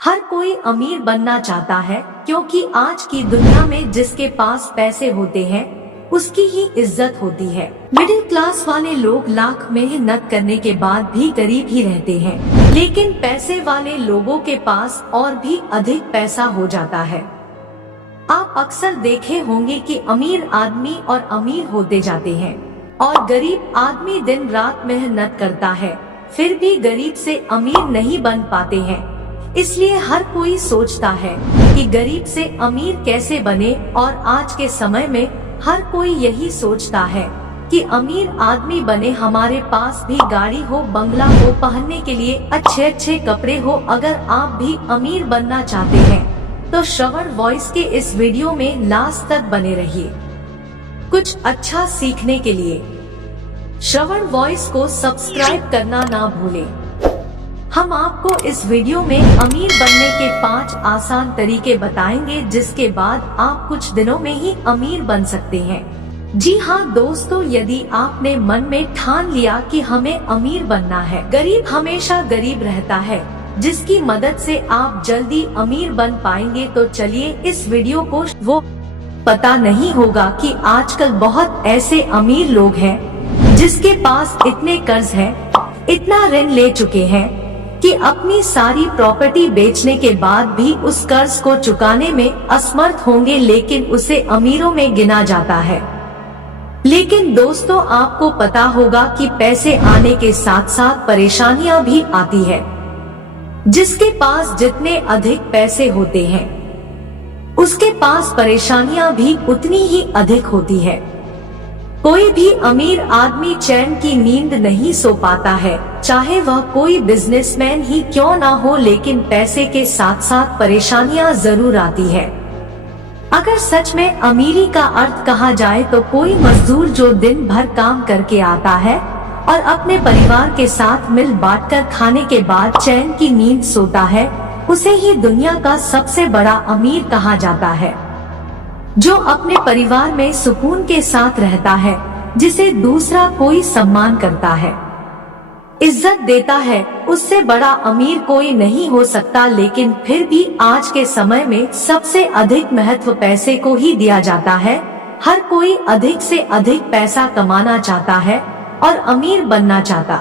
हर कोई अमीर बनना चाहता है क्योंकि आज की दुनिया में जिसके पास पैसे होते हैं उसकी ही इज्जत होती है। मिडिल क्लास वाले लोग लाख मेहनत करने के बाद भी गरीब ही रहते हैं, लेकिन पैसे वाले लोगों के पास और भी अधिक पैसा हो जाता है। आप अक्सर देखे होंगे कि अमीर आदमी और अमीर होते जाते हैं और गरीब आदमी दिन रात मेहनत करता है, फिर भी गरीब से अमीर नहीं बन पाते हैं। इसलिए हर कोई सोचता है कि गरीब से अमीर कैसे बने, और आज के समय में हर कोई यही सोचता है कि अमीर आदमी बने, हमारे पास भी गाड़ी हो, बंगला हो, पहनने के लिए अच्छे अच्छे कपड़े हो। अगर आप भी अमीर बनना चाहते हैं तो श्रवण वॉइस के इस वीडियो में लास्ट तक बने रहिए कुछ अच्छा सीखने के लिए। श्रवण वॉइस को सब्सक्राइब करना ना भूलें। हम आपको इस वीडियो में अमीर बनने के 5 आसान तरीके बताएंगे, जिसके बाद आप कुछ दिनों में ही अमीर बन सकते हैं। जी हाँ दोस्तों, यदि आपने मन में ठान लिया कि हमें अमीर बनना है, गरीब हमेशा गरीब रहता है, जिसकी मदद से आप जल्दी अमीर बन पाएंगे, तो चलिए इस वीडियो को। वो पता नहीं होगा कि आजकल बहुत ऐसे अमीर लोग हैं जिसके पास इतने कर्ज हैं, इतना ऋण ले चुके हैं कि अपनी सारी प्रॉपर्टी बेचने के बाद भी उस कर्ज को चुकाने में असमर्थ होंगे, लेकिन उसे अमीरों में गिना जाता है। लेकिन दोस्तों, आपको पता होगा कि पैसे आने के साथ साथ परेशानियां भी आती है। जिसके पास जितने अधिक पैसे होते हैं उसके पास परेशानियां भी उतनी ही अधिक होती है। कोई भी अमीर आदमी चैन की नींद नहीं सो पाता है, चाहे वह कोई बिजनेसमैन ही क्यों ना हो, लेकिन पैसे के साथ साथ परेशानियां जरूर आती है। अगर सच में अमीरी का अर्थ कहा जाए तो कोई मजदूर जो दिन भर काम करके आता है और अपने परिवार के साथ मिल बांटकर खाने के बाद चैन की नींद सोता है, उसे ही दुनिया का सबसे बड़ा अमीर कहा जाता है। जो अपने परिवार में सुकून के साथ रहता है, जिसे दूसरा कोई सम्मान करता है, इज्जत देता है, उससे बड़ा अमीर कोई नहीं हो सकता। लेकिन फिर भी आज के समय में सबसे अधिक महत्व पैसे को ही दिया जाता है। हर कोई अधिक से अधिक पैसा कमाना चाहता है और अमीर बनना चाहता।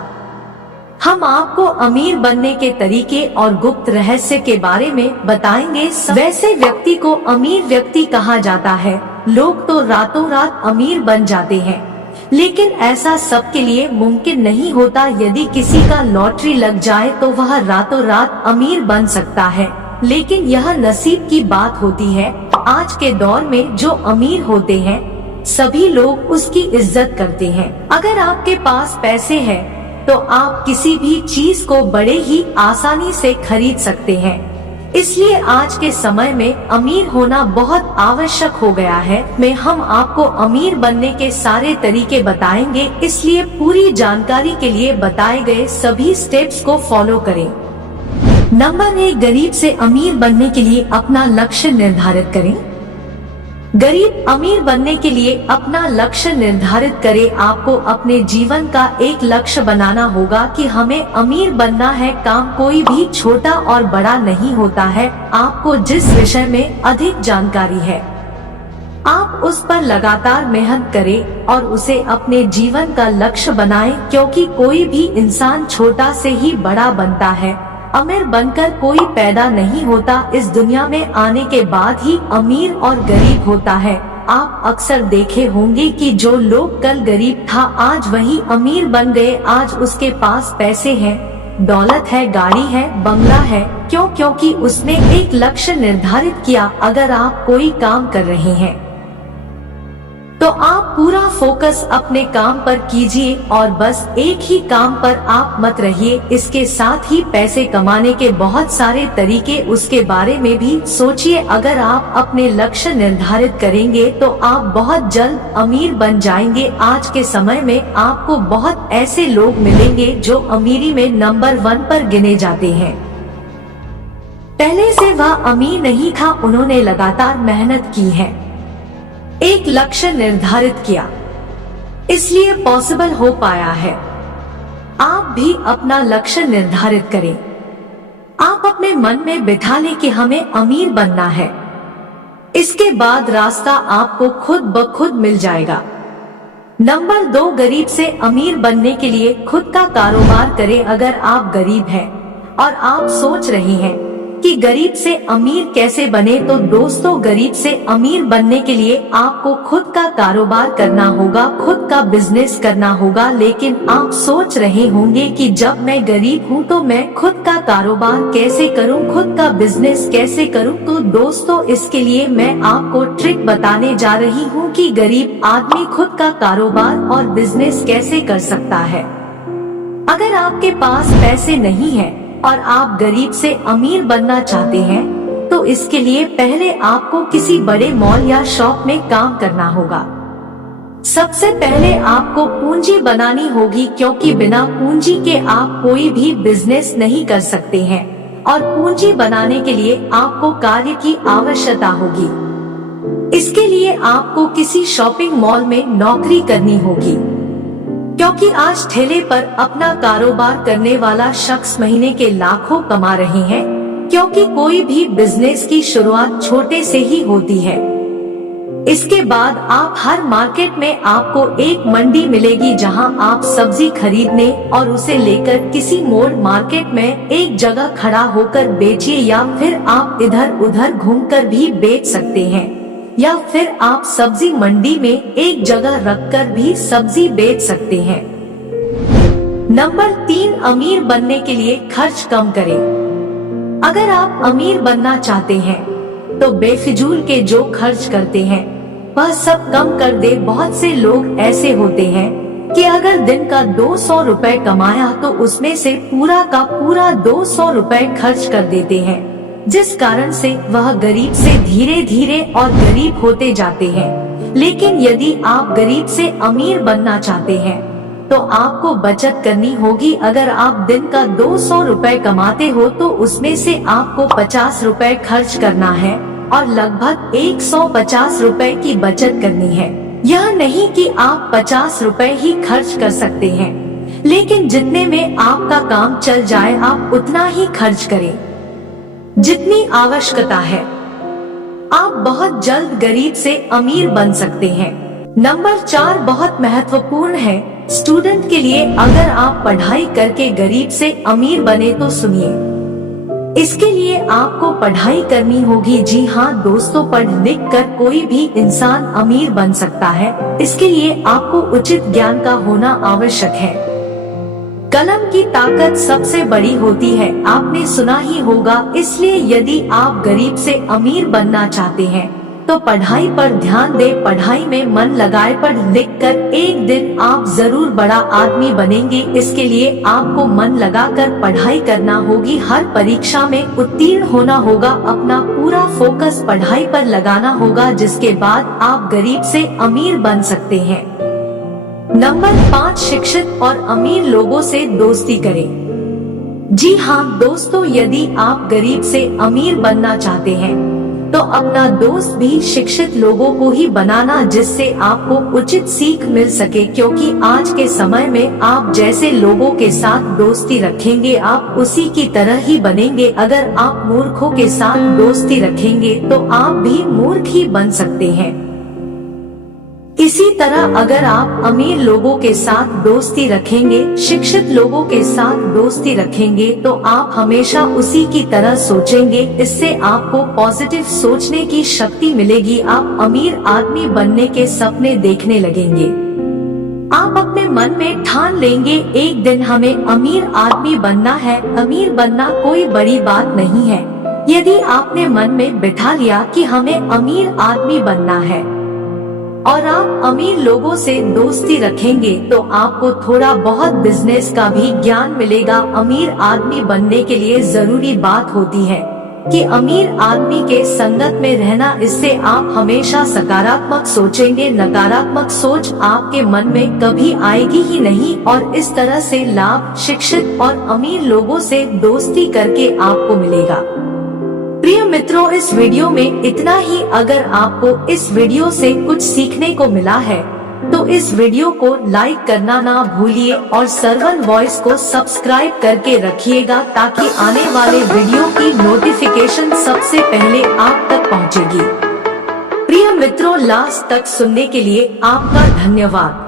हम आपको अमीर बनने के तरीके और गुप्त रहस्य के बारे में बताएंगे। वैसे व्यक्ति को अमीर व्यक्ति कहा जाता है। लोग तो रातों रात अमीर बन जाते हैं, लेकिन ऐसा सबके लिए मुमकिन नहीं होता। यदि किसी का लॉटरी लग जाए तो वह रातों रात अमीर बन सकता है, लेकिन यह नसीब की बात होती है। आज के दौर में जो अमीर होते हैं सभी लोग उसकी इज्जत करते हैं। अगर आपके पास पैसे हैं तो आप किसी भी चीज को बड़े ही आसानी से खरीद सकते हैं। इसलिए आज के समय में अमीर होना बहुत आवश्यक हो गया है। हम आपको अमीर बनने के सारे तरीके बताएंगे, इसलिए पूरी जानकारी के लिए बताए गए सभी स्टेप्स को फॉलो करें। नंबर 1, गरीब से अमीर बनने के लिए अपना लक्ष्य निर्धारित करें। गरीब अमीर बनने के लिए अपना लक्ष्य निर्धारित करें। आपको अपने जीवन का एक लक्ष्य बनाना होगा कि हमें अमीर बनना है। काम कोई भी छोटा और बड़ा नहीं होता है। आपको जिस विषय में अधिक जानकारी है आप उस पर लगातार मेहनत करें और उसे अपने जीवन का लक्ष्य बनाएं, क्योंकि कोई भी इंसान छोटा से ही बड़ा बनता है। अमीर बनकर कोई पैदा नहीं होता, इस दुनिया में आने के बाद ही अमीर और गरीब होता है। आप अक्सर देखे होंगे कि जो लोग कल गरीब था आज वही अमीर बन गए। आज उसके पास पैसे हैं, दौलत है, गाड़ी है, बंगला है। क्यों? क्योंकि उसने एक लक्ष्य निर्धारित किया। अगर आप कोई काम कर रहे हैं तो आप पूरा फोकस अपने काम पर कीजिए और बस एक ही काम पर आप मत रहिए। इसके साथ ही पैसे कमाने के बहुत सारे तरीके, उसके बारे में भी सोचिए। अगर आप अपने लक्ष्य निर्धारित करेंगे तो आप बहुत जल्द अमीर बन जाएंगे। आज के समय में आपको बहुत ऐसे लोग मिलेंगे जो अमीरी में नंबर 1 पर गिने जाते हैं। पहले से वह अमीर नहीं था, उन्होंने लगातार मेहनत की है, एक लक्ष्य निर्धारित किया, इसलिए पॉसिबल हो पाया है। आप भी अपना लक्ष्य निर्धारित करें। आप अपने अपने मन में बिठा ले कि हमें अमीर बनना है। इसके बाद रास्ता आपको खुद ब खुद मिल जाएगा। नंबर 2, गरीब से अमीर बनने के लिए खुद का कारोबार करें। अगर आप गरीब हैं और आप सोच रहे हैं कि गरीब से अमीर कैसे बने, तो दोस्तों गरीब से अमीर बनने के लिए आपको खुद का कारोबार करना होगा, खुद का बिजनेस करना होगा। लेकिन आप सोच रहे होंगे कि जब मैं गरीब हूँ तो मैं खुद का कारोबार कैसे करूँ, खुद का बिजनेस कैसे करूँ। तो दोस्तों इसके लिए मैं आपको ट्रिक बताने जा रही हूँ कि गरीब आदमी खुद का कारोबार और बिजनेस कैसे कर सकता है। अगर आपके पास पैसे नहीं है और आप गरीब से अमीर बनना चाहते हैं, तो इसके लिए पहले आपको किसी बड़े मॉल या शॉप में काम करना होगा। सबसे पहले आपको पूंजी बनानी होगी, क्योंकि बिना पूंजी के आप कोई भी बिजनेस नहीं कर सकते हैं और पूंजी बनाने के लिए आपको कार्य की आवश्यकता होगी। इसके लिए आपको किसी शॉपिंग मॉल में नौकरी करनी होगी, क्योंकि आज ठेले पर अपना कारोबार करने वाला शख्स महीने के लाखों कमा रहे हैं, क्योंकि कोई भी बिजनेस की शुरुआत छोटे से ही होती है। इसके बाद आप हर मार्केट में आपको एक मंडी मिलेगी, जहां आप सब्जी खरीदने और उसे लेकर किसी मोड़ मार्केट में एक जगह खड़ा होकर बेचिए, या फिर आप इधर उधर घूमकर भी बेच सकते हैं, या फिर आप सब्जी मंडी में एक जगह रखकर भी सब्जी बेच सकते हैं। नंबर 3, अमीर बनने के लिए खर्च कम करें। अगर आप अमीर बनना चाहते हैं तो बेफिजूल के जो खर्च करते हैं वह सब कम कर दे। बहुत से लोग ऐसे होते हैं कि अगर दिन का 200 रुपए कमाया तो उसमें से पूरा का पूरा 200 रुपए खर्च कर देते हैं, जिस कारण से वह गरीब से धीरे धीरे और गरीब होते जाते हैं। लेकिन यदि आप गरीब से अमीर बनना चाहते हैं तो आपको बचत करनी होगी। अगर आप दिन का 200 रुपए कमाते हो तो उसमें से आपको 50 रुपए खर्च करना है और लगभग 150 रुपए की बचत करनी है। यह नहीं कि आप 50 रुपए ही खर्च कर सकते हैं, लेकिन जितने में आपका काम चल जाए आप उतना ही खर्च करें जितनी आवश्यकता है। आप बहुत जल्द गरीब से अमीर बन सकते हैं। नंबर 4 बहुत महत्वपूर्ण है स्टूडेंट के लिए। अगर आप पढ़ाई करके गरीब से अमीर बने तो सुनिए, इसके लिए आपको पढ़ाई करनी होगी। जी हाँ दोस्तों, पढ़ लिख कर कोई भी इंसान अमीर बन सकता है। इसके लिए आपको उचित ज्ञान का होना आवश्यक है। कलम की ताकत सबसे बड़ी होती है, आपने सुना ही होगा। इसलिए यदि आप गरीब से अमीर बनना चाहते हैं तो पढ़ाई पर ध्यान दें, पढ़ाई में मन लगाए, पढ़ लिख कर एक दिन आप जरूर बड़ा आदमी बनेंगे। इसके लिए आपको मन लगाकर पढ़ाई करना होगी, हर परीक्षा में उत्तीर्ण होना होगा, अपना पूरा फोकस पढ़ाई पर लगाना होगा, जिसके बाद आप गरीब से अमीर बन सकते हैं। नंबर 5 शिक्षित और अमीर लोगों से दोस्ती करें। जी हाँ दोस्तों, यदि आप गरीब से अमीर बनना चाहते हैं तो अपना दोस्त भी शिक्षित लोगों को ही बनाना, जिससे आपको उचित सीख मिल सके। क्योंकि आज के समय में आप जैसे लोगों के साथ दोस्ती रखेंगे आप उसी की तरह ही बनेंगे। अगर आप मूर्खों के साथ दोस्ती रखेंगे तो आप भी मूर्ख ही बन सकते हैं। इसी तरह अगर आप अमीर लोगों के साथ दोस्ती रखेंगे, शिक्षित लोगों के साथ दोस्ती रखेंगे तो आप हमेशा उसी की तरह सोचेंगे। इससे आपको पॉजिटिव सोचने की शक्ति मिलेगी, आप अमीर आदमी बनने के सपने देखने लगेंगे। आप अपने मन में ठान लेंगे एक दिन हमें अमीर आदमी बनना है। अमीर बनना कोई बड़ी बात नहीं है। यदि आपने मन में बिठा लिया कि हमें अमीर आदमी बनना है और आप अमीर लोगों से दोस्ती रखेंगे तो आपको थोड़ा बहुत बिजनेस का भी ज्ञान मिलेगा। अमीर आदमी बनने के लिए जरूरी बात होती है कि अमीर आदमी के संगत में रहना। इससे आप हमेशा सकारात्मक सोचेंगे, नकारात्मक सोच आपके मन में कभी आएगी ही नहीं। और इस तरह से लाभ शिक्षित और अमीर लोगों से दोस्ती करके आपको मिलेगा। प्रिय मित्रों, इस वीडियो में इतना ही। अगर आपको इस वीडियो से कुछ सीखने को मिला है तो तो इस वीडियो को लाइक करना ना भूलिए और सरवन वॉइस को सब्सक्राइब करके रखिएगा ताकि आने वाले वीडियो की नोटिफिकेशन सबसे पहले आप तक पहुंचेगी। प्रिय मित्रों, लास्ट तक सुनने के लिए आपका धन्यवाद।